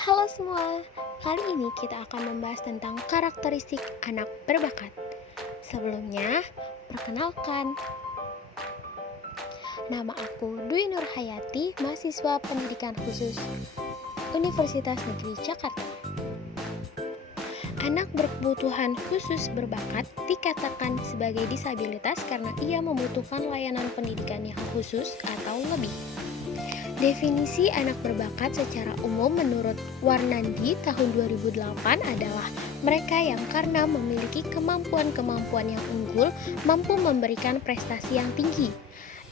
Halo semua, kali ini kita akan membahas tentang karakteristik anak berbakat. Sebelumnya, perkenalkan, nama aku Dwi Nur Hayati, mahasiswa pendidikan khusus Universitas Negeri Jakarta. Anak berkebutuhan khusus berbakat dikatakan sebagai disabilitas karena ia membutuhkan layanan pendidikan yang khusus atau lebih. Definisi anak berbakat secara umum menurut Warnandi tahun 2008 adalah mereka yang karena memiliki kemampuan-kemampuan yang unggul mampu memberikan prestasi yang tinggi.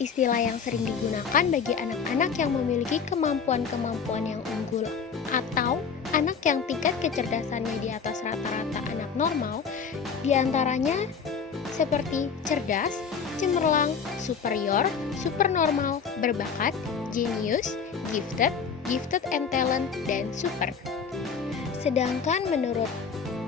Istilah yang sering digunakan bagi anak-anak yang memiliki kemampuan-kemampuan yang unggul atau anak yang tingkat kecerdasannya di atas rata-rata anak normal, diantaranya seperti cerdas, cemerlang, superior, supernormal, berbakat, genius, gifted and talent, dan super. Sedangkan menurut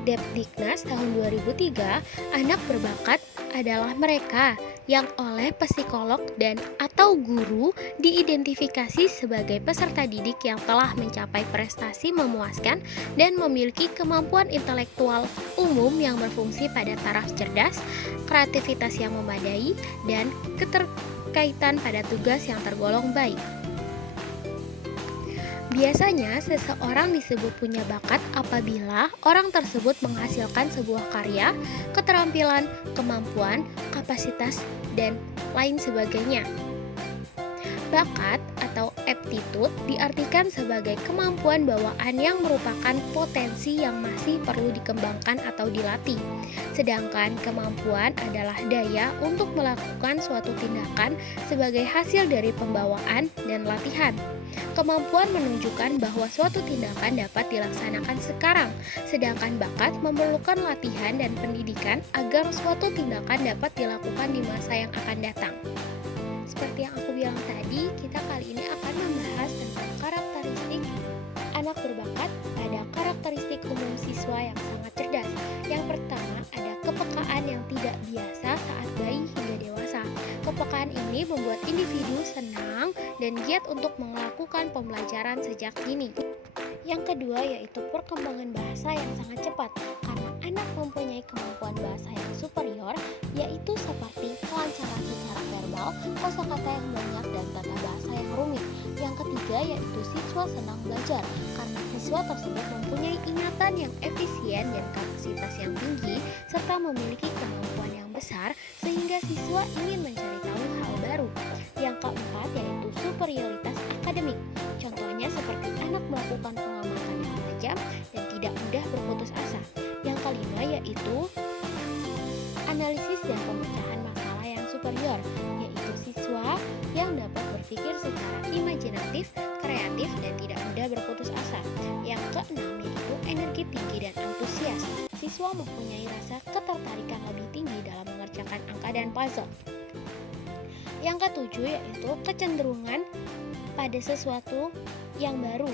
Depdiknas tahun 2003, anak berbakat adalah mereka yang oleh psikolog dan atau guru diidentifikasi sebagai peserta didik yang telah mencapai prestasi memuaskan dan memiliki kemampuan intelektual umum yang berfungsi pada taraf cerdas, kreativitas yang memadai, dan keterkaitan pada tugas yang tergolong baik. Biasanya, seseorang disebut punya bakat apabila orang tersebut menghasilkan sebuah karya, keterampilan, kemampuan, kapasitas, dan lain sebagainya. Bakat atau aptitude diartikan sebagai kemampuan bawaan yang merupakan potensi yang masih perlu dikembangkan atau dilatih. Sedangkan kemampuan adalah daya untuk melakukan suatu tindakan sebagai hasil dari pembawaan dan latihan. Kemampuan menunjukkan bahwa suatu tindakan dapat dilaksanakan sekarang, sedangkan bakat memerlukan latihan dan pendidikan agar suatu tindakan dapat dilakukan di masa yang akan datang. Seperti yang aku bilang tadi, kita kali ini akan membahas tentang karakteristik anak berbakat pada karakteristik umum siswa yang sangat cerdas. Yang pertama, ada kepekaan yang tidak biasa saat bayi hingga dewasa. Kepekaan ini membuat individu senang dan giat untuk melakukan pembelajaran sejak dini. Yang kedua yaitu perkembangan bahasa yang sangat cepat, karena anak mempunyai kemampuan bahasa yang superior, yaitu seperti kelancaran secara verbal, kosakata yang banyak, dan tata bahasa yang rumit. Yang ketiga yaitu siswa senang belajar, karena siswa tersebut mempunyai ingatan yang efisien dan kapasitas yang tinggi, serta memiliki kemampuan yang besar sehingga siswa ingin mencari tahu hal baru. Yang keempat yaitu superioritas akademik. Contohnya seperti anak melakukan pengamatan yang tajam dan tidak mudah berputus asa. Yang kelima yaitu analisis dan pemecahan masalah yang superior, yaitu siswa yang dapat berpikir secara imajinatif, kreatif, dan tidak mudah berputus asa. Yang keenam yaitu energi tinggi dan antusias. Siswa mempunyai rasa ketertarikan lebih tinggi dalam mengerjakan angka dan puzzle. Yang ketujuh yaitu kecenderungan pada sesuatu yang baru,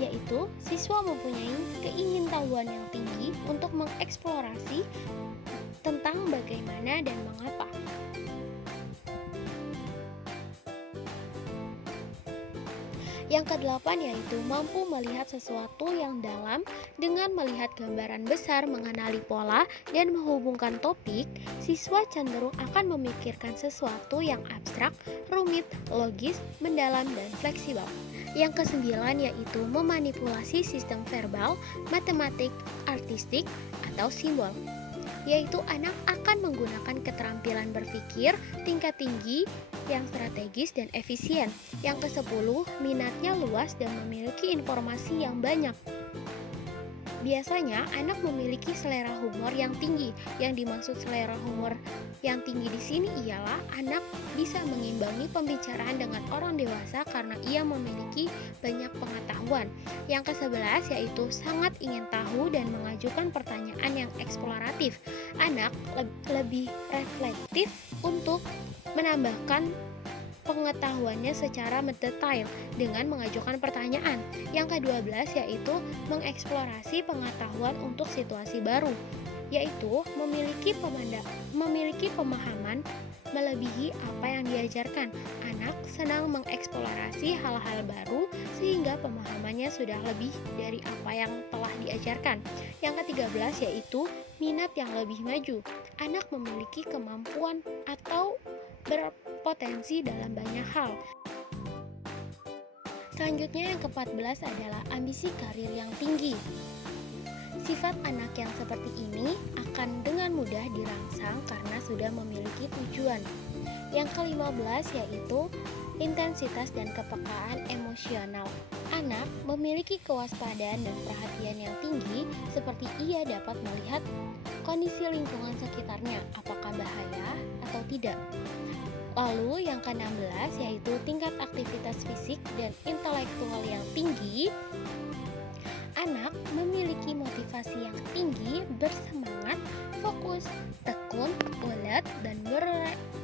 yaitu siswa mempunyai keingintahuan yang tinggi untuk mengeksplorasi tentang bagaimana dan mengapa. Yang kedelapan yaitu mampu melihat sesuatu yang dalam dengan melihat gambaran besar, mengenali pola, dan menghubungkan topik. Siswa cenderung akan memikirkan sesuatu yang abstrak, rumit, logis, mendalam, dan fleksibel. Yang kesembilan yaitu memanipulasi sistem verbal, matematik, artistik, atau simbol, yaitu anak akan menggunakan keterampilan berpikir tingkat tinggi yang strategis dan efisien. Yang ke-10, minatnya luas dan memiliki informasi yang banyak. Biasanya anak memiliki selera humor yang tinggi. Yang dimaksud selera humor yang tinggi di sini ialah anak bisa mengimbangi pembicaraan dengan orang dewasa karena ia memiliki banyak pengetahuan. Yang ke-11 yaitu sangat ingin tahu dan mengajukan pertanyaan yang eksploratif. Anak lebih reflektif untuk menambahkan pengetahuannya secara mendetail dengan mengajukan pertanyaan. Yang ke-12 yaitu mengeksplorasi pengetahuan untuk situasi baru. yaitu memiliki pemahaman melebihi apa yang diajarkan. Anak senang mengeksplorasi hal-hal baru sehingga pemahamannya sudah lebih dari apa yang telah diajarkan. Yang ke-13 yaitu minat yang lebih maju. Anak memiliki kemampuan atau berpotensi dalam banyak hal. Selanjutnya yang ke-14 adalah ambisi karir yang tinggi. Sifat anak yang seperti ini akan dengan mudah dirangsang karena sudah memiliki tujuan. Yang ke-15 yaitu intensitas dan kepekaan emosional. Anak memiliki kewaspadaan dan perhatian yang tinggi seperti ia dapat melihat kondisi lingkungan sekitarnya, apakah bahaya atau tidak. Lalu yang ke-16 yaitu tingkat aktivitas fisik dan intelektual yang tinggi. Anak memiliki motivasi yang tinggi, bersemangat, fokus, tekun, ulet, dan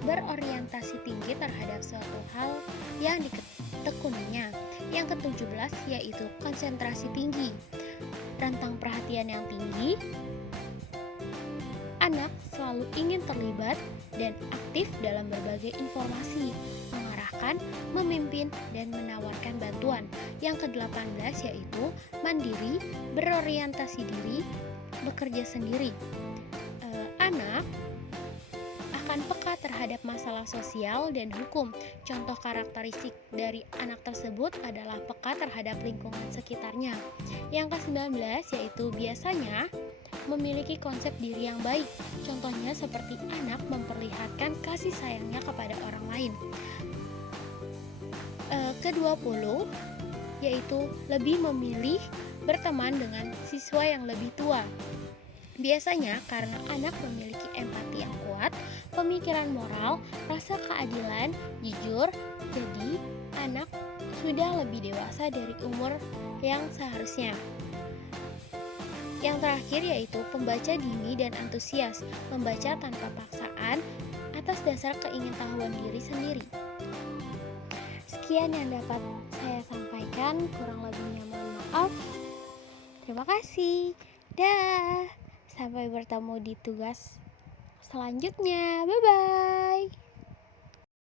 berorientasi tinggi terhadap suatu hal yang ditekuninya. Yang ke-17 yaitu konsentrasi tinggi, rentang perhatian yang tinggi. Anak selalu ingin terlibat dan aktif dalam berbagai informasi, mengarahkan, memimpin, dan menawarkan bantuan. Yang ke-18 yaitu mandiri, berorientasi diri, bekerja sendiri. Anak akan peka terhadap masalah sosial dan hukum. Contoh karakteristik dari anak tersebut adalah peka terhadap lingkungan sekitarnya. Yang ke-19 yaitu biasanya memiliki konsep diri yang baik. Contohnya seperti anak memperlihatkan kasih sayangnya kepada orang lain. Ke-20 yaitu lebih memilih berteman dengan siswa yang lebih tua. Biasanya karena anak memiliki empati yang kuat, pemikiran moral, rasa keadilan, jujur, jadi anak sudah lebih dewasa dari umur yang seharusnya. Yang terakhir yaitu pembaca dini dan antusias, membaca tanpa paksaan atas dasar keingintahuan diri sendiri. Sekian yang dapat saya sampaikan, kurang lebihnya mohon maaf. Terima kasih. Dah. Sampai bertemu di tugas selanjutnya. Bye-bye.